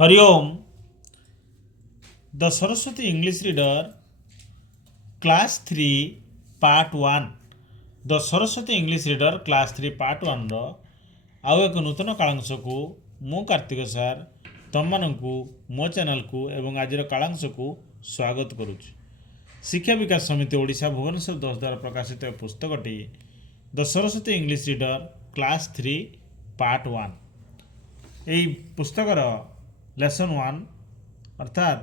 Hariom the Saraswati English reader class 3 part 1 the Saraswati English reader class 3 part 1 रो आउ एक नूतन कालांश को मु कार्तिक सार तुम मानू मो चैनल को एवं आज कालांश को स्वागत करुच्ची। शिक्षा विकास समिति ओडिशा भुवनेश्वर 10 द्वारा प्रकाशित एक पुस्तकटी the Saraswati English reader class 3 part 1 यही पुस्तकर लेसन 1 अर्थात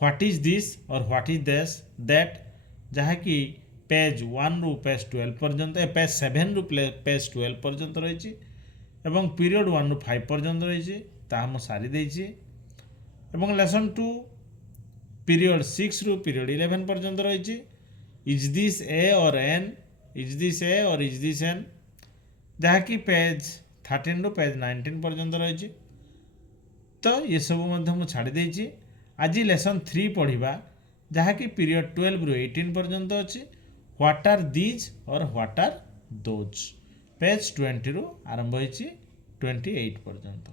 व्हाट इज दिस और व्हाट इज दिस दैट जहाँकि पेज 1 रु पेज 12 पर्यंत पेज 7 रु पेज 12 पर्यंत रही एवं पीरियड 1 रु 5 पर्यंत रही ताहा सारी देछि एवं लेसन 2 पीरियड 6 रु पीरियड 11 पर्यंत रही इज दिस ए और एन इज दिस ए और इज दिस एन जहाँकि पेज 13 रु पेज 19 पर्यंत रही तो ये सब मुझे छाड़ी देछि। आज लेसन 3 पढ़ा जहाँकि पीरियड 12 रु 18 पर्यंत अच्छी व्हाट आर दीज और व्हाट आर दोज पेज 20 रु आरंभ होइछि 28 पर्यंत।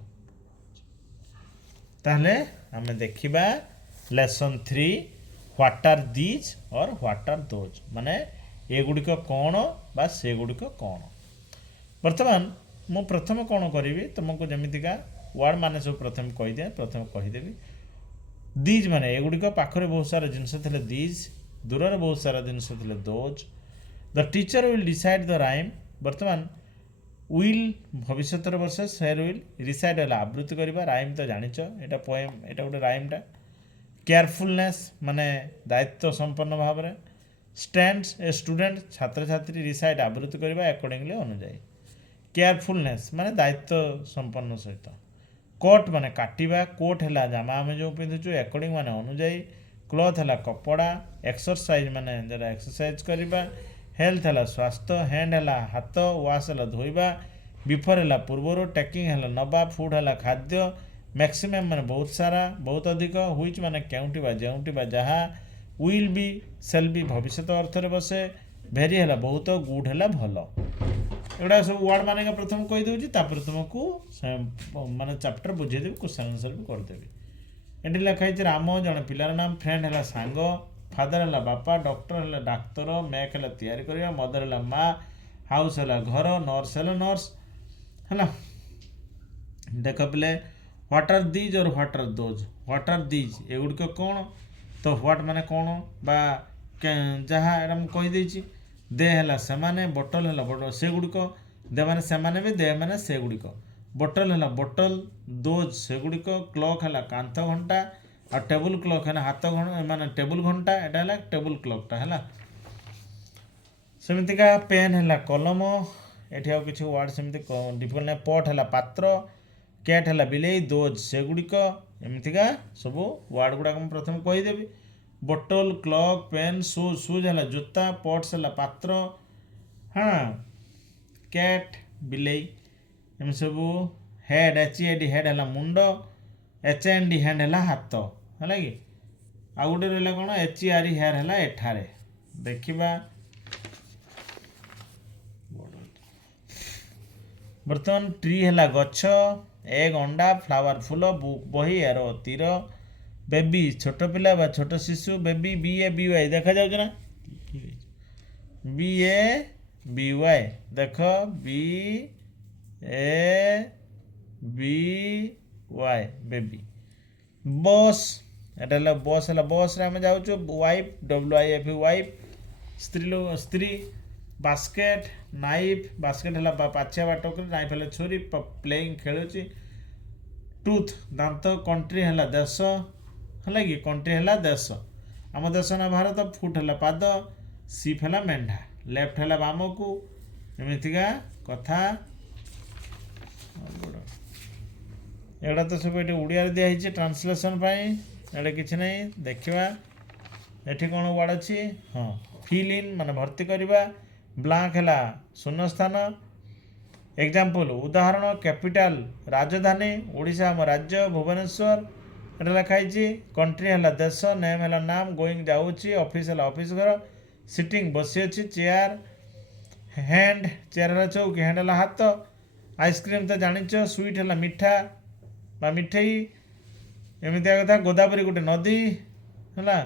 ताहले आमे देखिबा लेसन 3 व्हाट आर दीज और व्हाट आर दोज माने ए गुडिक कोन बा से गुडिक कोन। वर्तमान मु प्रथम कोन करिवि तुमको जेमितिका वर्ड माने सब प्रथम कहि दे प्रथम कहि देबी दीज माने एगुड़िक पाखरे बहुत सारा जिनस थे दीज दूर रे बहुत सारा जिनस थे those the teacher will decide the rhyme वर्तमान विल भविष्य वर्ष सेर विल रिसाइड है आवृत्ति करवा राइम तो जानिच एटा पोएम एटा गोटे राइमटा केयरफुलनेस माने दायित्व संपन्न भाव में स्टैंड्स ए स्टूडेंट छात्र छात्री रिसाइड आवृत्ति करवा अकॉर्डिंगली अनुजाई केयरफुलनेस माने दायित्व संपन्न सहित कोट माने काटिबा कोट है जामा आम जो पिंधुचु अकॉर्डिंग माने अनुजाई क्लॉथ है कपड़ा एक्सरसाइज माने जरा एक्सरसाइज करवा हेल्थ है स्वास्थ्य हैंड है हाथ वाश है धोइबा बिफोर है पूर्वर टेकिंग है नबा फूड है खाद्य मैक्सिमम माने बहुत सारा बहुत अधिक हुईच माने केउटिबा जेउटिबा जहा विल बी सेल बी भविष्य अर्थ रे बसे भेरी है बहुत गुड है भल एगुड़ा सब वर्ड मान प्रथम कहीदे तापर तुमको माने चैप्टर बुझेदेवी क्वेश्चन आंसर भी करदेवी। ये लिखाई राम जन पिलार नाम फ्रेंड है सांग फादर है बापा डॉक्टर है डाक्तर मेक है तैयारी करवा मदर है माँ हाउस है घर नर्स है नर्स है देख पिले व्हाट आर दीज और what are those what are these एगुड़िक कौन तो व्हाट माने कौन बा जहाँ कहीदे दे है से बोटल है बोटल से गुड़िक दे मैंने से भी दे मैंने से गुड़िक बोटल है बोटल दोज से गुड़िक क्लॉक है कांथ घंटा और टेबुल क्लॉक है हाथ माने टेबुल घंटा एटा है टेबुल क्लॉकटा है सेमतिका पेन है कलम एठी आउ किछि वर्ड सेमति डिफिकल्ट ना पट है पात्र कैट है बिलेई दोज से गुड़िक एमतिका सब वर्ड गुड़ाक प्रथम कहीदेवी bottle clock pen shoes shoes है जूता पट्स है पात्र हाँ कैट बिलेई एम सब हेड एच हेड है मुंड एच एन डी हैंड है हाथ है कि आउ गोटे रहा कौन एच आर हेयर है एठारे देखा बर्तमान ट्री है गछ एग अंडा फ्लावर फूल बुक बही एरो तीर बेबी छोट पिला बा छोट शिशु baby B A B Y देखा जाऊँ ना बी ए बी वाई देख B A B Y baby बस एटा बस है बस रे आम जाऊँ wife W I F wife स्त्री लोग स्त्री बास्केट नाइफ बास्केट है पाछिया बाट नाइफ है छुरी प्लेइंग खेलुची टूथ दांत कंट्री है देश है कि कंट्री है देश आम देश ना भारत फुट है पाद सीप है मेढ़ा लेफ्ट है बाम को एमतीका कथा एगुड़ा तो सब ये ओडिया दिखाई ट्रांसलेसन ये कि नहीं देखा ये कौन वर्ड अच्छी हाँ फिल इन माने भर्ती करवा ब्लांक है शून्य स्थान एग्जाम्पल उदाहरण कैपिटाल राजधानी ओडिशा आम राज्य भुवनेश्वर ये लिखाई कंट्री है देश नेम है नाम गोइंग जाऊँगी ऑफिस है ऑफिस घर सिटिंग बसी अच्छी चेयर हैंड चेयर है चौकी हैंड है हाथ आइसक्रीम तो जानिच स्वीट है मिठा बा मिठेई एमती कथा गोदावरी गोटे नदी है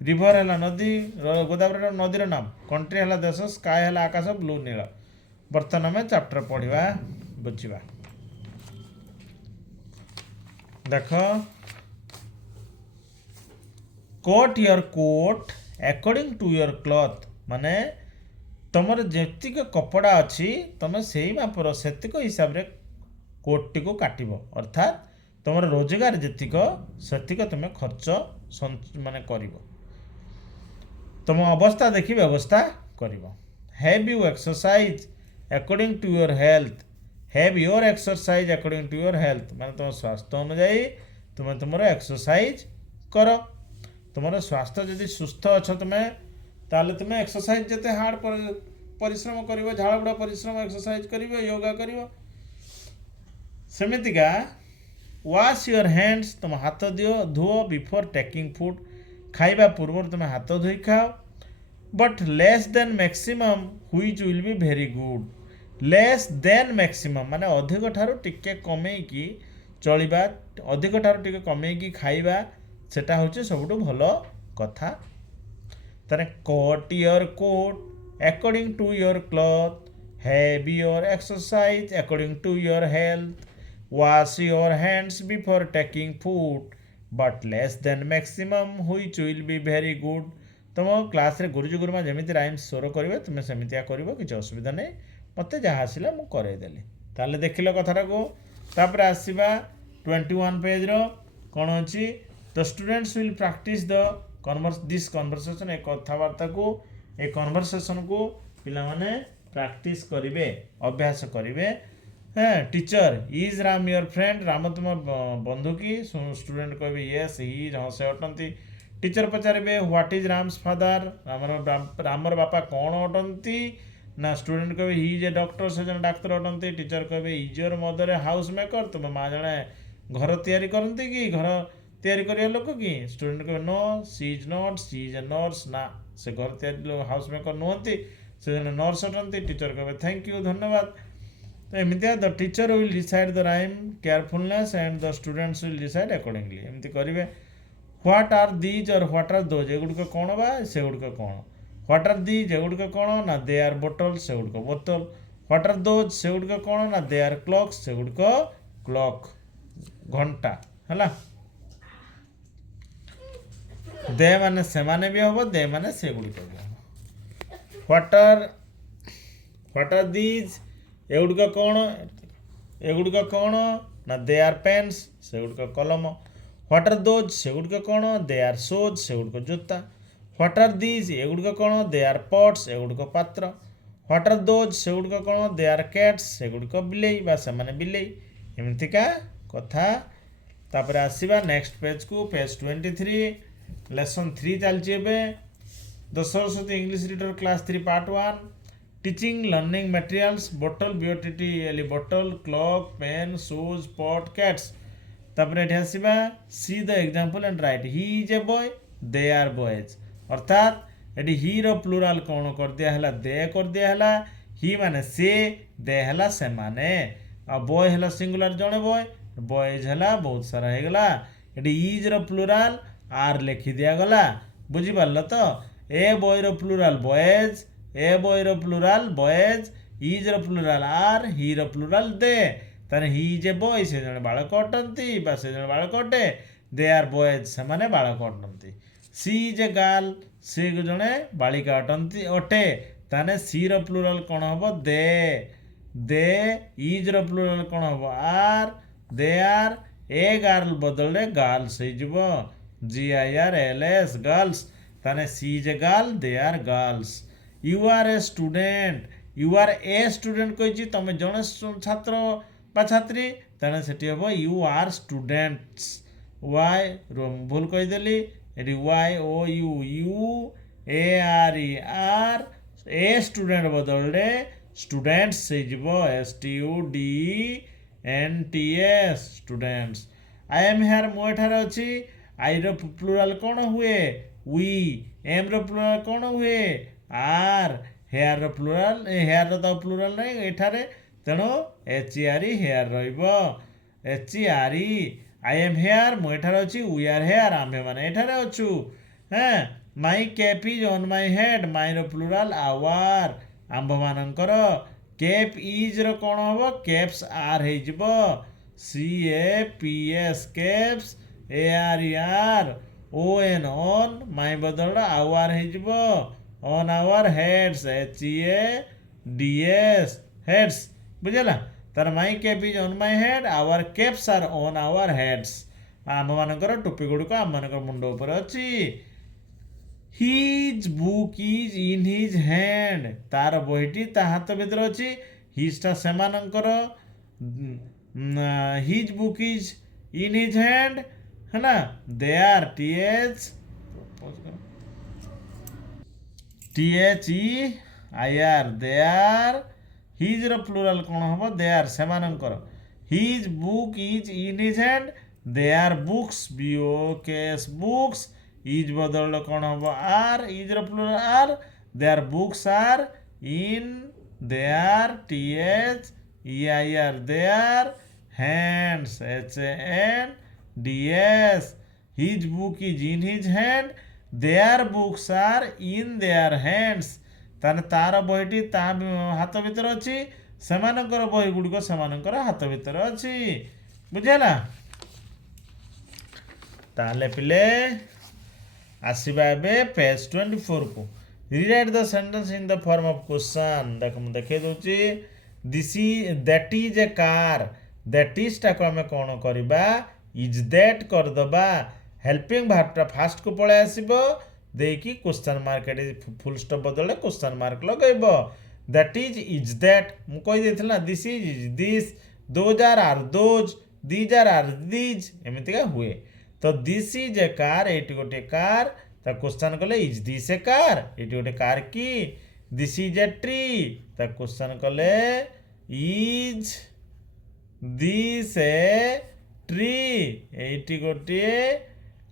रिभर है नदी गोदावरी नदीर नाम कंट्री है देश स्काय है आकाश ब्लू नील बर्तमान आम चैप्टर पढ़ा बुझा देख coat your coat according to your cloth माने तुमर जेतिक कपड़ा अच्छी तुम से मापर से हिसाब से कोट टी को काटब अर्थात तुम रोजगार जीक सेतिक तुम खर्च माने कर तुम अवस्था देखी व्यवस्था कर have you exercise according to your health have your exercise according to your health माने तुम स्वास्थ्य अनुजाई तुम तुम एक्सरसाइज कर तुम स्वास्थ्य जदि सुस्थ अच्छ तुम्हें ताले तुम्हें एक्सरसाइज जिते हार्ड परिश्रम कर झाड़ बुड़ा परिश्रम एक्सरसाइज कर योगा कर सेमितिका वाश योर हैंड्स तुम हाथ दियो धुओ बिफोर टेकिंग फूड खाइबा पूर्व तुम हाथ धोई खाओ but less than maximum which will be very good less than maximum माने अधिक ठारू टिके कमेकी चलिबा अधिक ठारू टिके कमेकी खाइबा सेटा होचे सबुठु भलो कथा ताने coat your coat according to your cloth have your exercise according to your health wash your hands before taking food but less than maximum which will be very good तुम क्लास रे गुरुजी गुरुमा जमीती राइम्स स्वर करेंगे तुम्हें सेमितिया कर किसी असुविधा नहीं मत जहाँ आसला मुझे करदेली ताले देखिल कथाटा को तापर आसवा 21 पेज रो कौन अच्छी the students will practice the this conversation एक कथबार्ता को एक कन्वर्सेशन को पिला माने प्रैक्टिस करेंगे अभ्यास करेंगे teacher is Ram your friend Ram तुम बंधु की स्टूडेंट कहे येस ही से अटंती टीचर पचारे व्हाट इज राम्स फादर रामर बापा कौन अटंती ना स्टूडेंट कहे ही इज ए डॉक्टर से जन डाक्तर अटंती टीचर कहे is your mother a house maker तुम माँ जड़े घर तैयारी करती कि घर तैयारी कर लोक कि स्टूडेंट कहे no she is not she is a nurse ना से घर तैयारी हाउस मेकर नुहति से जन नर्स अटंती टीचर कहे थैंक यू धन्यवाद तो एमती the teacher will decide the rhyme carefulness and the students will decide accordingly एमती करेंगे व्हाट आर दीज और व्हाट आर दोज एगुड़िक कौन बा से गुड़िक कौन व्हाट आर दीज एगुड़िक कौन ना दे आर बोटल से गुड़िक बोतल व्हाट आर दोज से गुड़िक कौन ना दे आर क्लॉक से गुड़िक क्लॉक घंटा है दे माने से माने भी हम दे माने से गुड़िक भी हम व्हाट आर दीज एगुड़िक कौन ना दे आर पेन्स से गुड़िक कलम व्हाट आर दोज से गुड़िक कौन दे आर शोज से गुड़िक जोता व्हाट आर दीज एगुड़िक कौन दे आर पॉट्स एगुड़िक पात्र व्हाट आर दोज से गुड़िक कौन दे आर कैट्स से गुड़िक बिलेई बा से माने बिलेई एमतिका कथा तापर आसीबा नेक्स्ट पेज को पेज 23 लेसन 3 चलची एबे the Saraswati English reader class 3 part 1 teaching learning materials bottle B O T T L E bottle clock pen shoes pot cats तापर एठी आसीबा see the example and write he is a boy they are boys अर्थात एठी ही रो plural कोन कर दिया हला दे कर दिया हला ही माने से दे हला से माने आ बॉय हला सिंगुलर जणे बॉय बॉयज हला बहुत सारा हे गला एठी इज रो प्लुराल आर लिखि दिया गला बुझी पारलो तो ए बॉय रो प्लुराल बॉयज ए बॉय रो प्लुराल बॉयज इज रो प्लुराल आर ही रो प्लुराल दे ताने ही इज ए बॉय से जने बालक अटंती बा से जने बालक अटे दे आर बॉयज से माने बालक अटंती सी इज ए गर्ल से जने बालिका अटंती अटे ताने सी रो प्लुराल कोन हबो दे इज रो प्लुराल कोन हबो are they are a girl बदले गर्ल्स हे जिवो GIRLS गर्ल्स ताने she is a girl they are girls you are a student you are a student कही तुम जड़े छात्र बा छात्री ताने सेठी हम यू आर स्टूडेंट्स वाई भूल कहीदेली ये Y O U you A R E are a student बदल students STUDENTS students I am here मु एठार अच्छी आई रो प्लुराल कौन हुए वी एम रो प्लुराल कौन हुए आर हेयर रो प्लुराल हेयर रो तो प्लुराल नहीं एठारे तेणु HER हेयर रहिबो HER आई एम हेयर मु एठारे अछि वी आर हेयर आम्भे माने एठारे अछु हाँ my cap is on my head my रो प्लुराल आवर आम्भ मानकर कैप इज रो कोन हबो कैप्स आर हे जिवो C A P S caps A R E are O N on my बदल आवर हे जिवो on our heads H E A D S heads बुझला तार my cap is on my head our caps are on our heads आम मानकर टोपी गुड़िक आम मान मुंड उपर अच्छी his book is in his hand तार बहीटी ता हाथ भीतर अच्छी हिजटा सेमानंकर his book is in his hand है ना they are T H E I R they are his रो प्लुराल कौन हम दे आर सेमानंकर his book is in his hand they are books B O K S books is बदल कौन हम are is रो plural are they are books are in they are T H E I R they are hands H A N D S his book is in his hand their books are in their hands ताने तार बहीटी ता हाथ भीतर अच्छी सेमानंकर बही गुड़िक सेमानंकर हाथ भीतर अच्छी बुझेला ताले पिले आसीबा एबे पेज 24 को rewrite the sentence in the form of question देख मु देखे दोची this is that is a car that is टाको हमें कौन करबा इज दैट कर दबा हेल्पिंग भार्बटा फास्ट को पळे आसीबो देकी क्वेश्चन मार्क फुल स्टॉप बदले क्वेश्चन मार्क लगेबो दैट इज दैट मु कहि देथिला this is this those are those these are these एमितिका हुए तो दिस इज ए कार एटी गोटे कार ता क्वेश्चन कले इज दिस ए कार एटी गोटे कार की दिस इज ए ट्री ता क्वेश्चन कले इज दिस ए ट्री एटी गोटे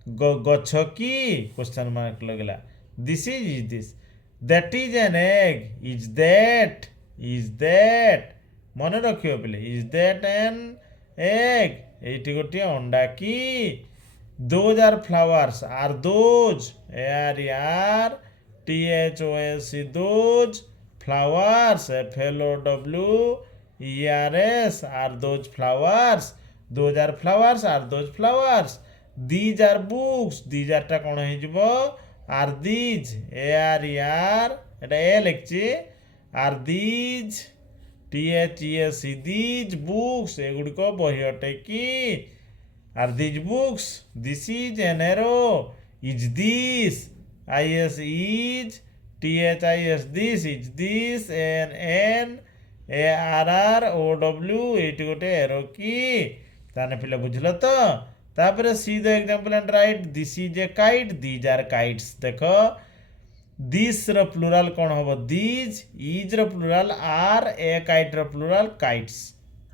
गछ की क्वेश्चन मार्क लगला this this that is an egg is that मन रखियो पिले इज दैट एन एग एटी गोटे अंडा की those are flowers are those A R E are T H O S C those flowers F L O W E R S are those flowers those are flowers are those flowers these are books these are टा कौन हो are these A R E are एटा A लिखी are these T H E S see these books एगुड़िक बही अटे कि are these books this is an arrow is this I S is T H I S this is this an an A R R O W ये गोटे arrow कि ताने पिला बुझल तो तापर see the example and write this is a kite these are kites देखो this रो प्लुराल कौन हम दीज इज रो plural are a kite row plural kites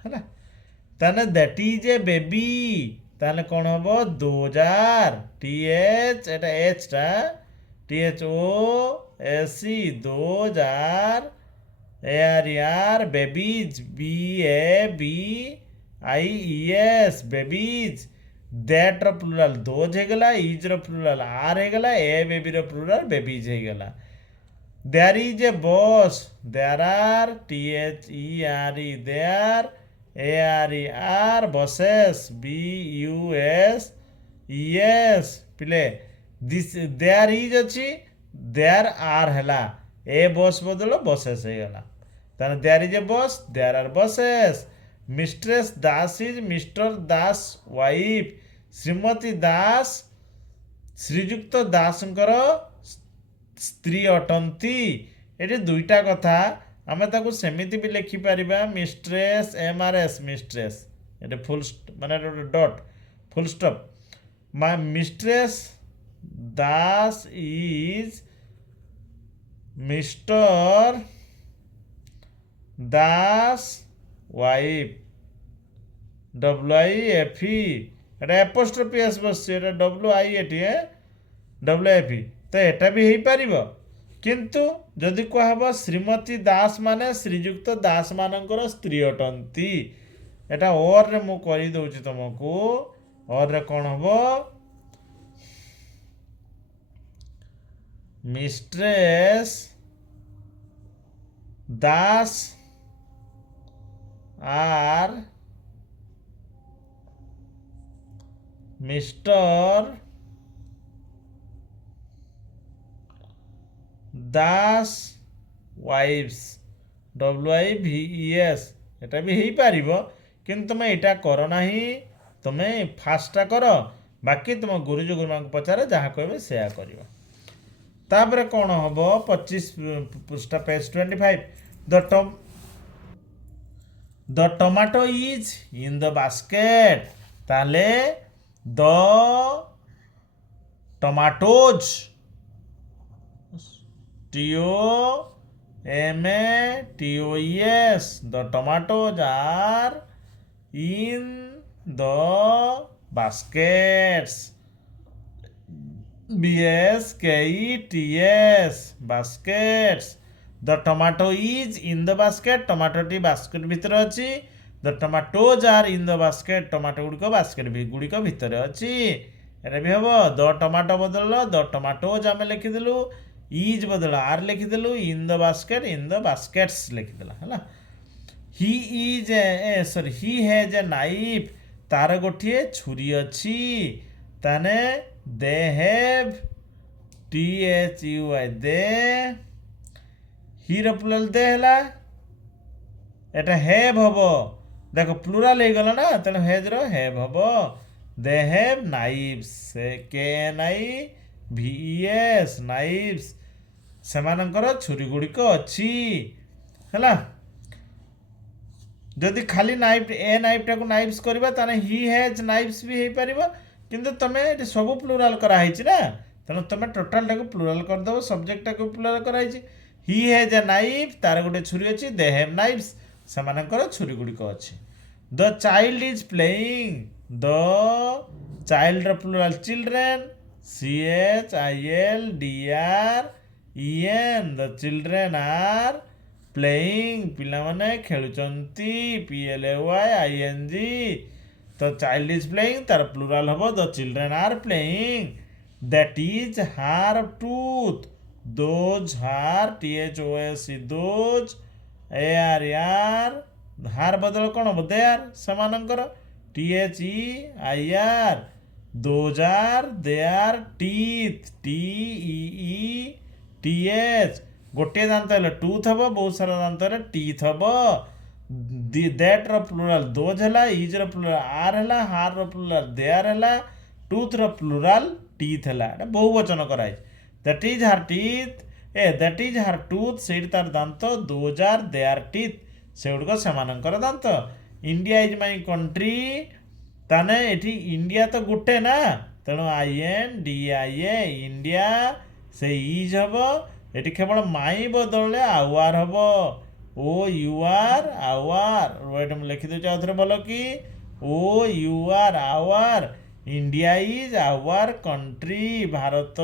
है ताने दैट इज ए बेबी ताने कौन हम दोज आर टी एच एटा एच टा T H O S C those are A R E are babies B A B I E S babies that रो plural those हेगला is रो plural are हेगला a baby रो plural babies हेगला there is a bus there are T H E R E there A R E are buses B U S E S पिले this there is अच्छी there are हेला a bus बदल buses हेगला ताने there is a bus there are buses mistress Das is mister Das wife Shrimati Das Shriyukta दासंकर स्त्री अटंती ये दुईटा कथा आम ताको सेमिति भी लिखि पारिबा mistress M R S mistress ये फुल माने dot full stop my mistress Das is mister Das wife WIFE এটা एपोस्ट्रोफी एस बस WIAT WIFE तो एटा भी हो पारिबो किंतु जदि कहब श्रीमती दास माने श्रीजुक्त दास मानकर स्त्री अटंती एटा और रे मु कहि दउची तुमको और रे कौन हबो mistress Das are mister Das wives WIVES এটা भी हो पारिबो किंतु तुम एटा करो नाही तुम फास्टा करो बाकी तुम गुरुजी गुरुमा को पचारे जहाँ कहबे सेया करियो तापर कौन हम 25 पृष्ठा page 25 the tomato is in the basket ताले the tomatoes TOMATOES the tomatoes are in the baskets BASKETS baskets the tomato is in the basket tomato T basket भितर अछि the tomatoes are in the basket tomato गुड़िक basket गुड़िक भितर अछि एटा भी हबो the tomato बदल the tomatoes आमे लिखिदेलु is बदल आर लिखिदेलु इन द बास्केट्स लिखिदेला है he is sorry he has a knife तार गोटे छुरी अच्छी ताने दे हैव THUI दे हीर प्लुराल दे हैला एटा हैव हबो देखो प्लुराल हो गला ना तेणु हैज रो हैव हबो they have knives KNIVES knives सेमानंकर छुरी गुड़िक अच्छी है जदि खाली नाइफ ए नाइफटा को नाइफ्स करबा ताने ही हैज नाइफ्स भी हो पार किंतु तुम ये सब प्लुराल कराई ना तेणु तुम टोटाल टाक प्लुराल करदेव सब्जेक्टा को प्लुराल कराई ही हैज ए नाइफ तार गोटे छुरी अच्छी दे हैव नाइफ्स सेमानंकर छुरी गुड़िक अच्छी the child is playing the child plural children CHILDREN the children are playing पिला माने खेलुचंती PLAYING तो चाइल्ड इज प्लेइंग तार प्लुराल हबो the children are playing that is her tooth those her THOSE those ARR हार बदल कौन हम देर समानंकर THEIR those are their teeth TEETH गोटे दांत है टूथ हम बहुत सारा दांत है टीथ हम दैट प्लुराल दोज है इज प्लुराल आर है हार प्लुराल देयर है टूथ प्लुराल टीथ है बहुवचन कराई दैट इज हार teeth that is her tooth से तार दांत दोज आर देयर टीथ से गुड़क सेमानंकर दांत इंडिया इज माई कंट्री ताने एठी इंडिया तो गोटे ना तेणु INDIA इंडिया से इज हम एटी केवल माई बदले आवार हम OUR आवार वेट मैं लिखिदे आउथरे भल कि OUR our India is our country Bharat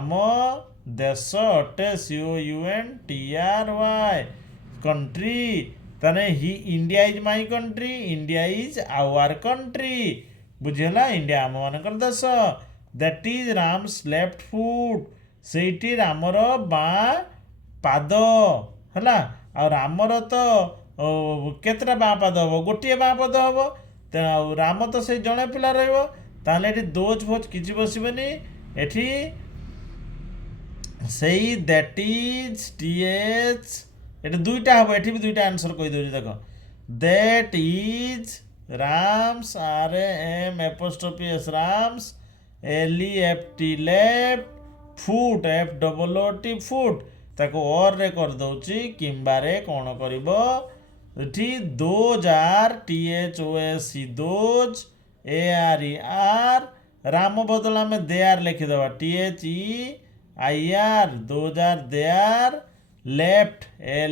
आम देश अटे COUNTRY कंट्री ताने he India is my country India is our country बुझेला इंडिया आम मानकर देश that is Ram's left foot सेठी रामर बाँ पाद है आ रामर तो केतटा बाँ पाद हम गोटे बाँ पाद हम तेणु राम तो से जड़े पिला रही दोज फोज किसी बसबनी एठी से दैट इज TH ये दुईटा हम ये भी दुईटा आंसर कहीदे देख that is Ram's RAM'S Ram's LEFT left foot FOOT foot ताको और रे कर दउची किंबारे कौन करिबो एठी those are THOSE those ARER Ram बदला में दे आर लिखि दबा THEIR those are they are left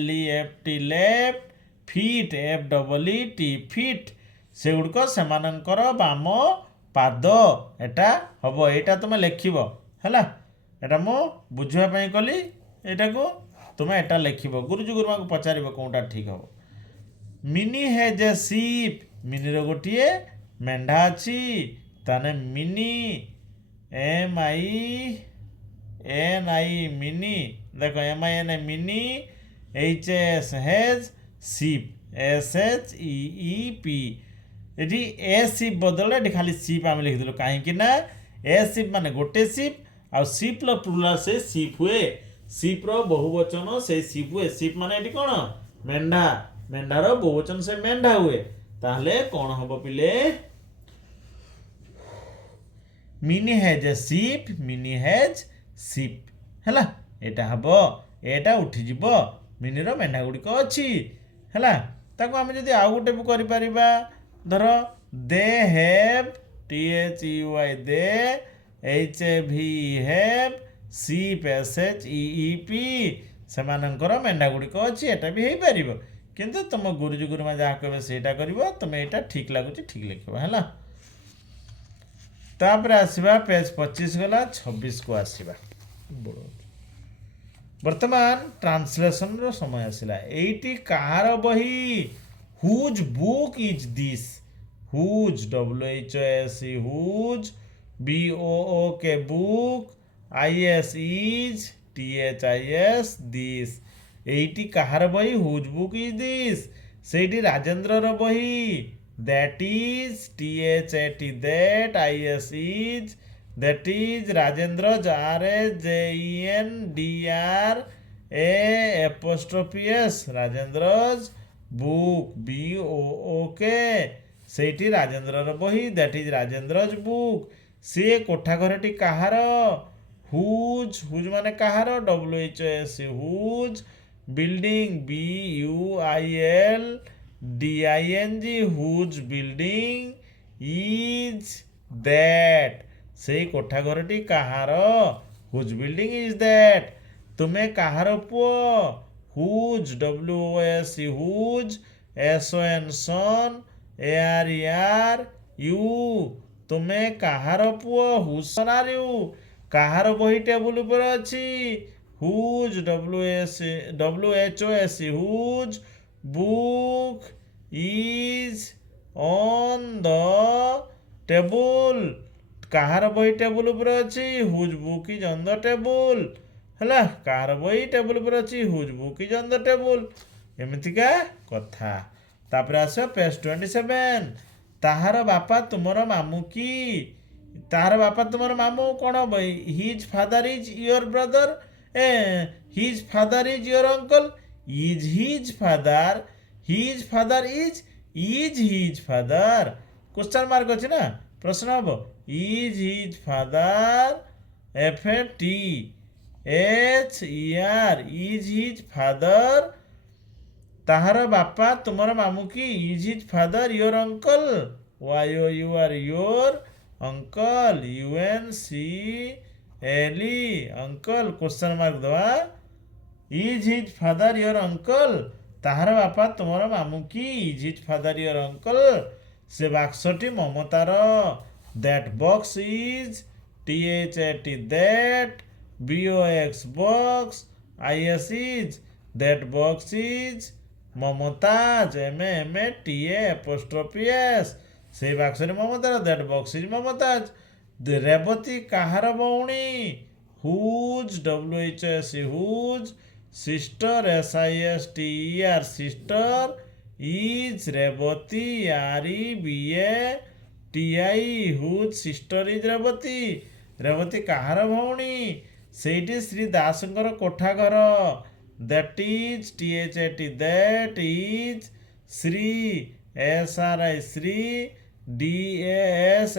LEFT left feet FEET feet से गुड़क सेमानंकर बाम पाद एटा हम एटा तुम लिखब है एटा मु बुझापी कली एटा को तुम एटा लिखब गुरुजी गुरुमा को पचार कौटा ठीक हम मिनी हैज ए सीप मिनी रो गोटे मेंढा अच्छी ताने मिनी MINI मिनी देखो MIN मिनी HS हेज सीप SHEEP এটি এ সিপ বদলে এটি খালি সিপ আমি লিখিদেলু কাহিঁকি না এ সিপ মানে গোটে সিপ আর সিপ্র প্লুরাল সে সিপ হুয়ে সিপ্র বহুবচন সেই সিপ হুয়ে সিপ মানে এটি কোণ মেন্ঢা মেন্ঢার বহুবচন সে মেন্ঢা হুয়ে তাহলে কোণ হব পিলে mini has a sheep mini hedge sheep হেলা এটা হব এটা উঠিଯିବ ମିନିର ମେଣ୍ଢା ଗୁଡ଼ିକ ଅଛି ହେଲା ତାକୁ ଆମେ ଯଦି ଆଉ ଗୋଟେ ବି କରିପାରିବା ଧର they have THEY they HAVE have sheep SHEEP ସେମାନଙ୍କର ମେଣ୍ଢା ଗୁଡ଼ିକ ଅଛି ଏଟା ବି ହେଇପାରିବ କିନ୍ତୁ ତୁମ ଗୁରୁଜୀ ଗୁରୁମା ଯାହା କହିବେ ସେଇଟା କରିବ ତୁମେ ଏଇଟା ଠିକ୍ ଲାଗୁଛି ଠିକ୍ ଲେଖିବ ହେଲା ତାପରେ ଆସିବା ପେଜ୍ 25 ଗଲା 26 କୁ ଆସିବା ବର୍ତ୍ତମାନ ଟ୍ରାନ୍ସଲେସନର ସମୟ ଆସିଲା ଏଇଟି କାହାର ବହି whose book is this whose WHOSE whose BOOK book IS is THIS this ଏଇଟି କାହାର ବହି ହୁଜ୍ ବୁକ୍ ଇଜ୍ ଦିସ୍ ସେଇଠି ରାଜେନ୍ଦ୍ରର ବହି that is THAT that IS is that is Rajendra's RAJENDRA'S Rajendra's book BOOK ସେଇଠି ରାଜେନ୍ଦ୍ରର ବହି that is Rajendra's book ସେ କୋଠା ଘରଟି କାହାର ହୁଜ୍ ହୁଜ୍ ମାନେ କାହାର WHOSE whose building BUILDING whose building is that ସେଇ କୋଠା ଘରଟି କାହାର ହୁଜ୍ ବିଲ୍ଡିଂ ଇଜ୍ ଦ୍ୟାଟ୍ ତୁମେ କାହାର ପୁଅ ହୁଜ୍ WOSE ହୁଜ୍ SON ସନ୍ ARERU ତୁମେ କାହାର ପୁଅ ହୁଜ୍ ସନ୍ ଆର୍ ୟୁ କାହାର ବହି ଟେବୁଲ ଉପରେ ଅଛି whose WHOSE whose book is on the table କାହାର ବହି ଟେବୁଲ ଉପରେ ଅଛି whose book is on the table ହେଲା କାହାର ବହି ଟେବୁଲ ଉପରେ ଅଛି whose book is on the table ଏମିତିକା କଥା ତାପରେ ଆସିବ ପେଜ୍ 27 ତାହାର ବାପା ତୁମର ମାମୁଁ କି ତାହାର ବାପା ତୁମର ମାମୁଁ କ'ଣ ହବ his father is your brother his father is your uncle is his father his his father question mark ଅଛି ନା ପ୍ରଶ୍ନ ହବ is his father FATHER is his father ତାହାର ବାପା ତୁମର ମାମୁଁ କି is his father your uncle YOUR your uncle UNCLE uncle question mark ଦେବା is his father your uncle ତାହାର ବାପା ତୁମର ମାମୁଁ କି is his father your uncle ସେ ବାକ୍ସଟି ମମତାର that box is THAT that BOX box IS is that box is Mamata's MAMATA'S ସେଇ ବାକ୍ସରେ ମମତାର that box is Mamata's Rebati କାହାର ଭଉଣୀ whose WHOSE whose sister SISTER sister is Rebati REBATI whose sister is Rebati Rebati କାହାର ଭଉଣୀ ସେଇଠି ଶ୍ରୀ ଦାସଙ୍କର କୋଠା ଘର that is THAT that is Shri SRI Shri DAS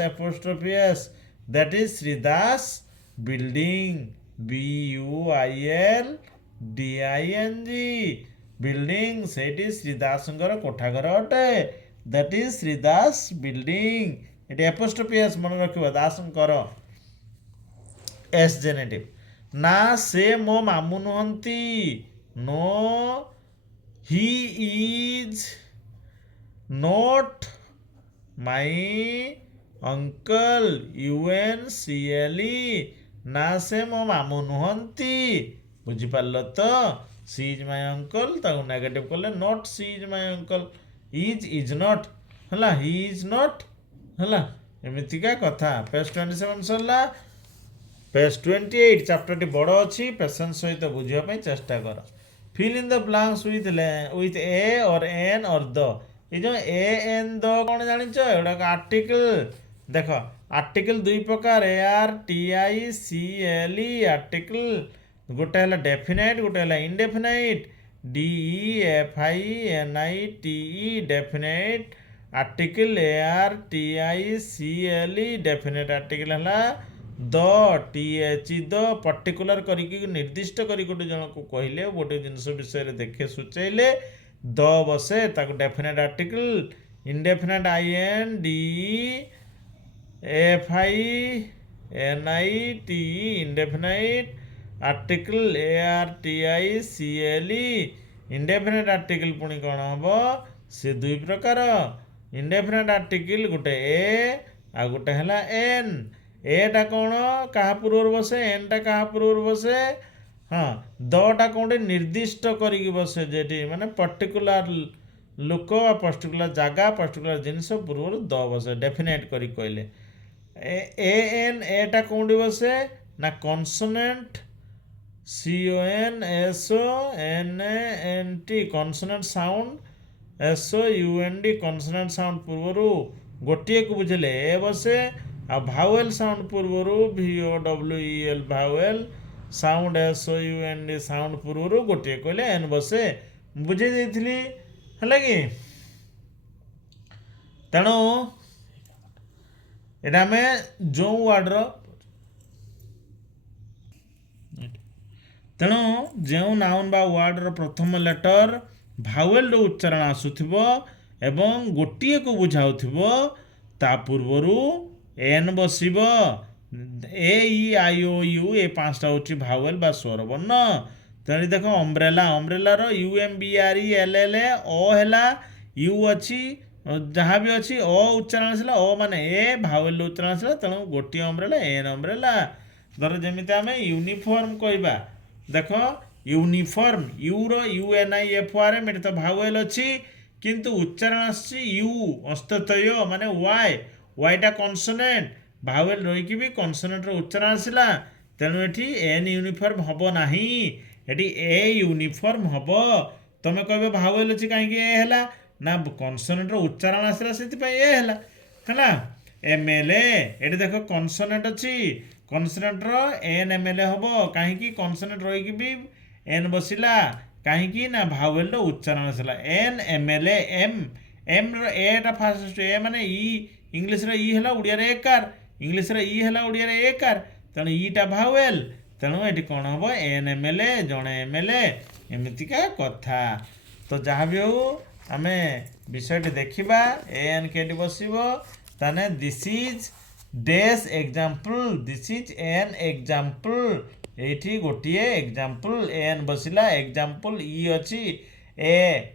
that is Shri Das building BUILDING building ସେଇଠି ଶ୍ରୀ ଦାସଙ୍କର କୋଠା ଘର ଅଟେ that is Shri Das building ଏଠି apostrophe ମନେ ରଖିବ ଦାସଙ୍କର S ଜେନେଟିଭ ନା ସେ ମୋ ମାମୁଁ ନୁହନ୍ତି No, he is not my uncle UNCLE ନା ସେ ମୋ ମାମୁଁ ନୁହନ୍ତି ବୁଝିପାରିଲ ତ ସି ଇଜ୍ ମାଇ ଅଙ୍କଲ ତାକୁ ନେଗେଟିଭ କଲେ not C is my uncle is not ହେଲା ହି ଇଜ୍ ନଟ୍ ହେଲା ଏମିତିକା କଥା। ପେଜ୍ 27 ସରିଲା। ପେଜ୍ 28 ଚାପ୍ଟରଟି ବଡ଼ ଅଛି, ପେସେନ୍ସ ସହିତ ବୁଝିବା ପାଇଁ ଚେଷ୍ଟା କର। Fill in the blanks with a or an or the. ଏ ଯେଉଁ ଏ ଏନ୍ ଦ କ'ଣ ଜାଣିଛ? ଏଗୁଡ଼ାକ ଆର୍ଟିକଲ। ଦେଖ ଆର୍ଟିକଲ ଦୁଇ ପ୍ରକାର, ARTICLE ଆର୍ଟିକଲ। ଗୋଟେ ହେଲା ଡେଫିନାଇଟ୍, ଗୋଟେ ହେଲା indefinite. DEFINITE definite article. ARTICLE definite article ହେଲା ଦ। TH ଦ ପର୍ଟିକୁଲାର କରିକି ନିର୍ଦ୍ଦିଷ୍ଟ କରି ଗୋଟେ ଜଣକୁ କହିଲେ ଗୋଟେ ଜିନିଷ ବିଷୟରେ ଦେଖେ ସୂଚାଇଲେ ଦ ବସେ, ତାକୁ definite article. Indefinite INDEFINITE indefinite article. ARTICLE indefinite article ପୁଣି କ'ଣ ହବ? ସେ ଦୁଇ ପ୍ରକାର। ଇନଡେଫିନାଇଟ୍ ଆର୍ଟିକଲ ଗୋଟେ ଏ ଆଉ ଗୋଟେ ହେଲା ଏନ୍। ଏଟା କ'ଣ କାହା ପୂର୍ବରୁ ବସେ, ଏନ୍ଟା କାହା ପୂର୍ବରୁ ବସେ? ହଁ, ଦଟା କୋଉଠି ନିର୍ଦ୍ଦିଷ୍ଟ କରିକି ବସେ, ଯେଠି ମାନେ ପର୍ଟିକୁଲାର ଲୋକ ବା ପର୍ଟିକୁଲାର ଜାଗା ପର୍ଟିକୁଲାର ଜିନିଷ ପୂର୍ବରୁ ଦ ବସେ ଡେଫିନାଇଟ୍ କରି କହିଲେ। ଏନ୍ ଏଟା କୋଉଠି ବସେ ନା କନସୋନେଣ୍ଟ CONSONANT କନସୋନେଣ୍ଟ ସାଉଣ୍ଡ SOUND କନସୋନେଣ୍ଟ ସାଉଣ୍ଡ ପୂର୍ବରୁ ଗୋଟିଏକୁ ବୁଝିଲେ ଏ ବସେ। ଆଉ ଭାୱେଲ ସାଉଣ୍ଡ ପୂର୍ବରୁ VOWEL vowel sound SOUND sound ପୂର୍ବରୁ ଗୋଟିଏ କହିଲେ ଏନ୍ ବସେ। ବୁଝେଇ ଦେଇଥିଲି ହେଲା କି? ତେଣୁ ଏଇଟା ଆମେ ଯେଉଁ ୱାର୍ଡ଼ର ତେଣୁ ଯେଉଁ ନାଉନ୍ ବା ୱାର୍ଡ଼ର ପ୍ରଥମ ଲେଟର ଭାୱେଲର ଉଚ୍ଚାରଣ ଆସୁଥିବ ଏବଂ ଗୋଟିଏକୁ ବୁଝାଉଥିବ ତା ପୂର୍ବରୁ ଏନ୍ ବସିବ। AEIOU ଏ ପାଞ୍ଚଟା ହେଉଛି ଭାୱେଲ ବା ସ୍ୱରବର୍ଣ୍ଣ। ତେଣୁ ଦେଖ ଅମ୍ବ୍ରେଲା, ଅମ୍ବ୍ରେଲାର UMBRELLA ଅ ହେଲା, ୟୁ ଅଛି, ଯାହା ବି ଅଛି ଅ ଉଚ୍ଚାରଣ ଆସିଲା, ଅ ମାନେ ଏ ଭାୱେଲ ଉଚ୍ଚାରଣ ଆସିଲା, ତେଣୁ ଗୋଟିଏ ଅମ୍ବ୍ରେଲା ଏନ୍ ଅମ୍ବ୍ରେଲା। ଧର ଯେମିତି ଆମେ ୟୁନିଫର୍ମ କହିବା, ଦେଖ ୟୁନିଫର୍ମ, ୟୁର UNIFORM ଏଠି ତ ଭାୱେଲ ଅଛି କିନ୍ତୁ ଉଚ୍ଚାରଣ ଆସିଛି ୟୁ ଅସ୍ତତୟ ମାନେ ୱାଇଟା କନସୋନେଣ୍ଟ, ଭାୱେଲ ରହିକି ବି କନସୋନେଣ୍ଟର ଉଚ୍ଚାରଣ ଆସିଲା, ତେଣୁ ଏଠି ଏନ୍ ୟୁନିଫର୍ମ ହବ ନାହିଁ, ଏଠି ଏ ୟୁନିଫର୍ମ ହବ। ତମେ କହିବ ଭାୱେଲ ଅଛି କାହିଁକି ଏ ହେଲା? ନା କନସୋନେଣ୍ଟର ଉଚ୍ଚାରଣ ଆସିଲା ସେଥିପାଇଁ ଏ ହେଲା। ହେଲା MLA, ଏଠି ଦେଖ କନସୋନେଣ୍ଟ ଅଛି, କନସୋନେଣ୍ଟର NMLA ହବ କାହିଁକି? କନସୋନେଣ୍ଟ ରହିକି ବି ଏନ୍ ବସିଲା କାହିଁକି? ନା ଭାୱେଲର ଉଚ୍ଚାରଣ ଆସିଲା। NMLA ଏମ୍ର ଏଟା ଫାଷ୍ଟ, ଏ ମାନେ ଇ, ଇଂଲିଶର ଇ ହେଲା ଓଡ଼ିଆରେ ଏକାର, ଇଂଲିଶର ଇ ହେଲା ଓଡ଼ିଆରେ ଏକାର, ତେଣୁ ଇଟା ଭାୱେଲ, ତେଣୁ ଏଠି କ'ଣ ହବ? NMLA, ଜଣେ MLA, ଏମିତିକା କଥା। ତ ଯାହା ବି ହଉ ଆମେ ବିଷୟଟି ଦେଖିବା। ଏନ୍ କେଠି ବସିବ? ତାହେଲେ this is dash example, this is an example, ଏଇଠି ଗୋଟିଏ ଏକ୍ଜାମ୍ପଲ, ଏନ୍ ବସିଲା, ଏକ୍ଜାମ୍ପଲ ଇ ଅଛି, ଏ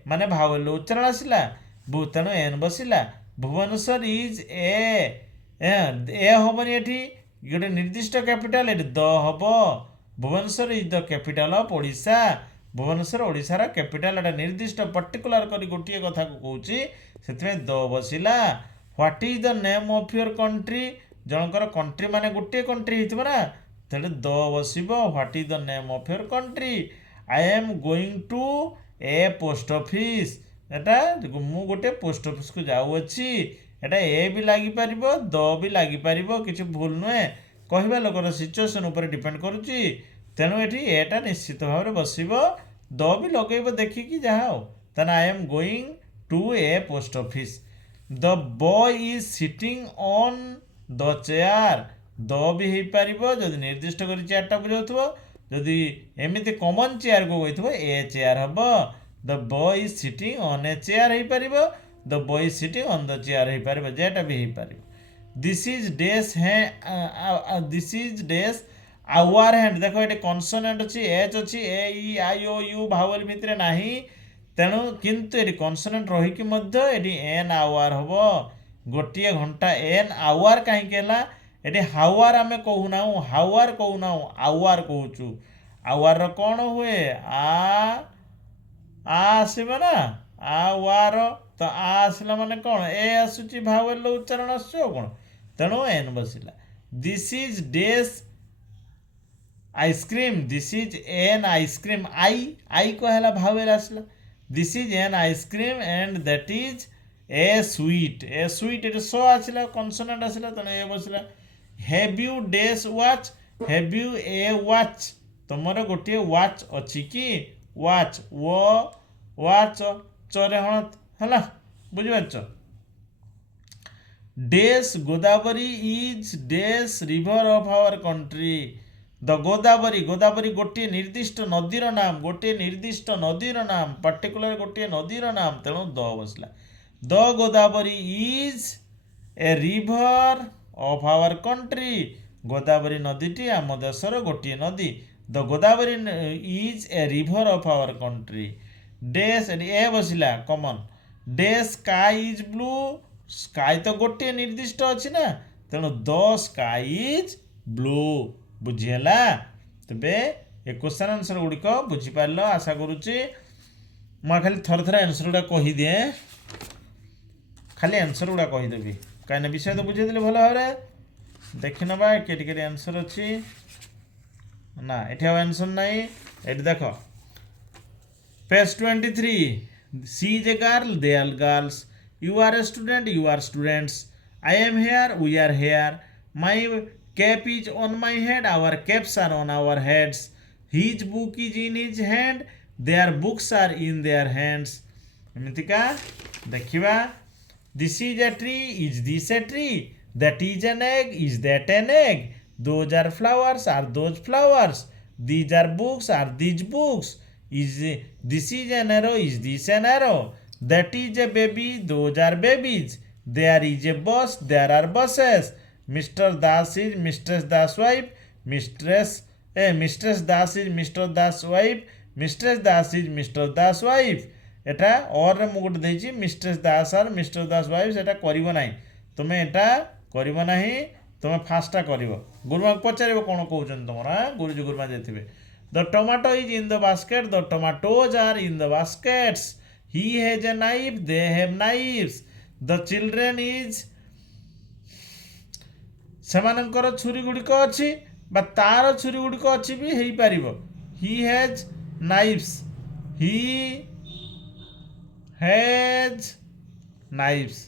ମାନେ ଭାୱେଲ ଉଚ୍ଚାରଣ ଆସିଲା, ତେଣୁ ଏନ୍ ବସିଲା। ଭୁବନେଶ୍ୱର ଇଜ୍ ଏ ହବନି, ଏଠି ଗୋଟେ ନିର୍ଦ୍ଦିଷ୍ଟ କ୍ୟାପିଟାଲ, ଏଠି ଦ ହବ। Bhubaneswar is the capital of Odisha, Bhubaneswar ଓଡ଼ିଶାର କ୍ୟାପିଟାଲ, ଏଟା ନିର୍ଦ୍ଦିଷ୍ଟ ପର୍ଟିକୁଲାର କରି ଗୋଟିଏ କଥାକୁ କହୁଛି, ସେଥିପାଇଁ ଦ ବସିଲା। What is the name of your country, ଜଣଙ୍କର କଣ୍ଟ୍ରି ମାନେ ଗୋଟିଏ କଣ୍ଟ୍ରି ହେଇଥିବ ନା, ତେଣୁ ଦ ବସିବ। What is the name of your country? I am going to a post office, ଏଟା ମୁଁ ଗୋଟେ ପୋଷ୍ଟ ଅଫିସକୁ ଯାଉଅଛି, ଏଟା ଏ ବି ଲାଗିପାରିବ, ଦ ବି ଲାଗିପାରିବ, କିଛି ଭୁଲ ନୁହେଁ। କହିବା ଲୋକର ସିଚୁଏସନ୍ ଉପରେ ଡିପେଣ୍ଡ କରୁଛି, ତେଣୁ ଏଠି ଏଟା ନିଶ୍ଚିତ ଭାବରେ ବସିବ, ଦ ବି ଲଗେଇବ ଦେଖିକି ଯାହା। ଆଉ ତାହେଲେ I am going to a post office. The boy is sitting on the chair, the ବି ହେଇପାରିବ ଯଦି ନିର୍ଦ୍ଦିଷ୍ଟ କରି ଚେୟାରଟା ବୁଝାଉଥିବ, ଯଦି ଏମିତି କମନ୍ ଚେୟାରକୁ କହିଥିବ ଏ ଚେୟାର ହବ। The boy is sitting on a chair ହେଇପାରିବ, the boy is sitting on the chair ହେଇପାରିବ, ଯେଟା ବି ହେଇପାରିବ। This is dash this is dash hour hand, ଦେଖ ଏଠି କନସୋନେଣ୍ଟ ଅଛି, ଏଚ୍ ଅଛି, AEIOU ଭାୱେଲ ଭିତରେ ନାହିଁ, ତେଣୁ କିନ୍ତୁ ଏଠି କନସୋନେଣ୍ଟ ରହିକି ମଧ୍ୟ ଏଠି ଏନ୍ ଆୱାର ହବ। ଗୋଟିଏ ଘଣ୍ଟା ଏନ୍ ଆୱାର କାହିଁକି ହେଲା? ଏଠି ହାୱାର ଆମେ କହୁନାହୁଁ, ହାୱାର କହୁନାହୁଁ, ଆୱାର କହୁଛୁ। ଆୱାରର କ'ଣ ହୁଏ? ଆ ଆସିବ ନା, ଆୱାର, तो आ आसला माने कौन ए आसुची भावेल उच्चारण आसुची कौन तेणु एन बसिला this is dash ice cream this is an ice cream I कहला भावेल आसला this is an ice cream and that is a sweet ये सो आसला कनसोनेंट आसला तेणु ए बसिला have you dash watch have you a watch तुमर गोटे वॉच अच्छी कि वॉच वो वॉच चरे हण है बुझिपार dash Godavari is dash river of our country the Godavari Godavari गोटे निर्दिष्ट नदीर नाम गोटे निर्दिष्ट नदीर नाम पर्टिकुलर गोटे नदीर नाम तेणु द बसला the Godavari is a river of our country Godavari नदीटी आम देशर गोटे नदी the Godavari is a river of our country dash a बसिला common the sky is blue sky तो गोटे निर्दिष्ट अच्छी ना तेणु द स्काई इज ब्लू बुझीगला तेरे ये क्वेश्चन आंसर गुड़िक बुझीपार आशा करुच्ची मैं खाली थर थर आंसर गुड़ा कहीदे खाली आंसर गुड़ा कहीदेवी कहीं विषय तो बुझेदेली भल भाव देखी नवा के आंसर अच्छी ना ये आंसर ना ये देख page 23 she is a girl they are girls you are a student you are students I am here we are here my cap is on my head our caps are on our heads his book is in his hand their books are in their hands एमतीका देखा this is a tree is this a tree that is an egg is that an egg those are those flowers these are these books is this is an arrow is this an arrow that is a baby those are babies there is a bus there are buses Mr. Das is Mistress Das wife Mistress Das is Mr. Das wife Mistress Das is Mr. Das wife एटा और मु गोटे देछि mistress Das are mister Das wife सेटा करिवो नाही तुमे एटा करिवो नाही तुमे फास्टा करिवो गुरुमा पचारिबो कोन कहउछन तुमरा गुरुजी गुरुमा जेथिबे the tomato is in the basket the tomatoes are in the baskets he has a knife they have knives the children is सेमानकर छुरी गुड़िक अच्छी बा तार छुरी गुड़िक अच्छी भी हेई पारिबो he has knives he has knives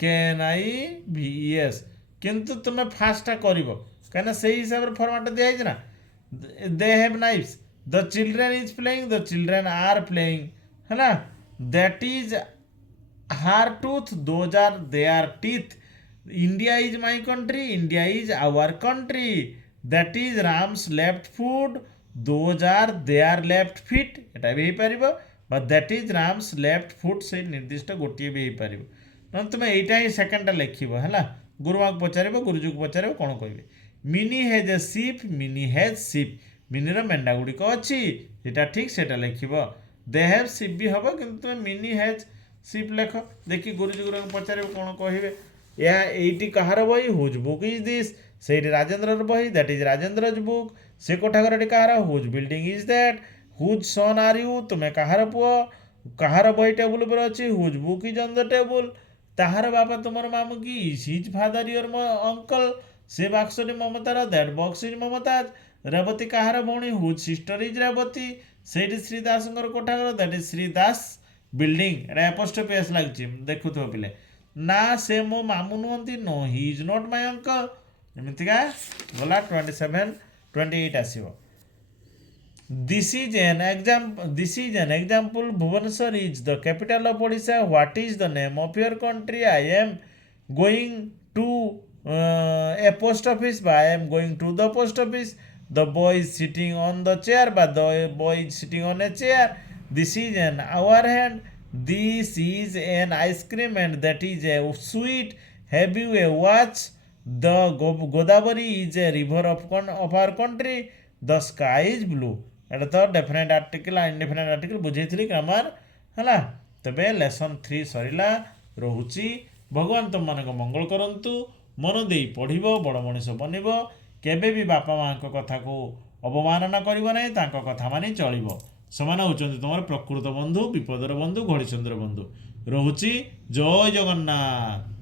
can I भी एस किंतु तुम्हें फास्टा कर कहीं से हिसाब से फर्माट दिखाई ना they have knives the children is playing the children are playing है ना that is her tooth those are they are teeth India is my country India is our country that is Ram's left foot those are they are left feet एटा भी हो पार that is Ram's left foot से निर्दिष्ट गोटे भी हो पार ना तुम्हें यहीटा ही सेकेंडटा लिखब है गुरुमा को पचार गुरुजी को पचार कौन कहे मिनी हैज ए सीप मिनी हैज सीप मिनीर मेंढा गुड़िक अच्छी यहाँ ठीक से लिखब दे हैव सीप भी हम कि तुम्हें मिनी हैज सीप लेख देखी गुरुजी गुरु पचार कौन कहे यही कहार बही हुज बुक इज दिस से राजेंद्र बही दैट इज राजेंद्रज बुक से कोठाघर कहार whose building is that whose son are you तुम्हें कहार पुओ कहार बही टेबुल पर अच्छी whose book is on the table ताहार बापा तुमर मामू की हिज फादर योर अंकल से बाक्सटी ममतार that box is Mamata's Revati कहार भौणी हुज सिस्टर इज रेवती से श्रीदास कोठाघर दैट इज श्रीदास बिल्डिंग एटा एपोस्ट्रोफी एस लगे देखुव पिले ना से मो मामू नुहति no he is not my uncle एमतीका गला 27-28 आसो This is an example. Bhubaneswar is the capital of Odisha. What is the name of your country? I am going to a post office. I am going to the post office. The boy is sitting on the chair, but the boy is sitting on a chair. This is an hour hand. This is an ice cream and that is a sweet. Have you a watch? The Godavari is a river of our country. The sky is blue. एटा तो definite article indefinite article बुझे grammar है तेरे lesson 3 सरला रोची भगवान तुम मान मंगल करंतु मन दे पढ़ बड़ मनीष बनब केबे भी बापा माँ कथा को अवमानना करना कथा मानी चलो से होती तुम प्रकृत बंधु विपदर बंधु घड़ीचंद्र बंधु ରହୁଛି ଜୟ ଜଗନ୍ନାଥ।